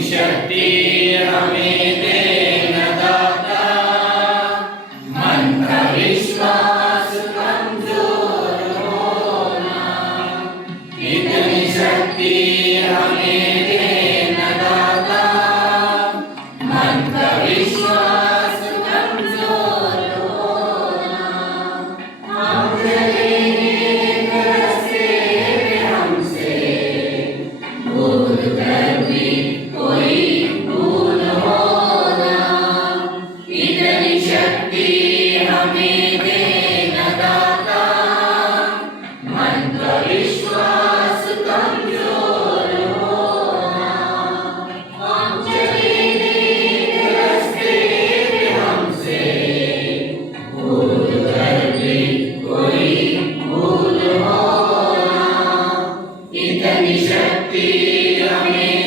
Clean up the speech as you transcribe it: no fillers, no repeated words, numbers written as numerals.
शक्ति हमें देना दाता, मन का विश्वास कमजोर होना। इतनी शक्ति हमें देना दाता, मन का विश्वास कमजोर होना। हम चलेंगे रास्ते पे हमसे भूल कर भी कोई भूल होना। इतनी शक्ति हमें देना दाता, मन का विश्वास कमजोर होना। हम चलेंगे रास्ते पे हमसे भूल कर भी कोई भूल होना। इतनी शक्ति हमें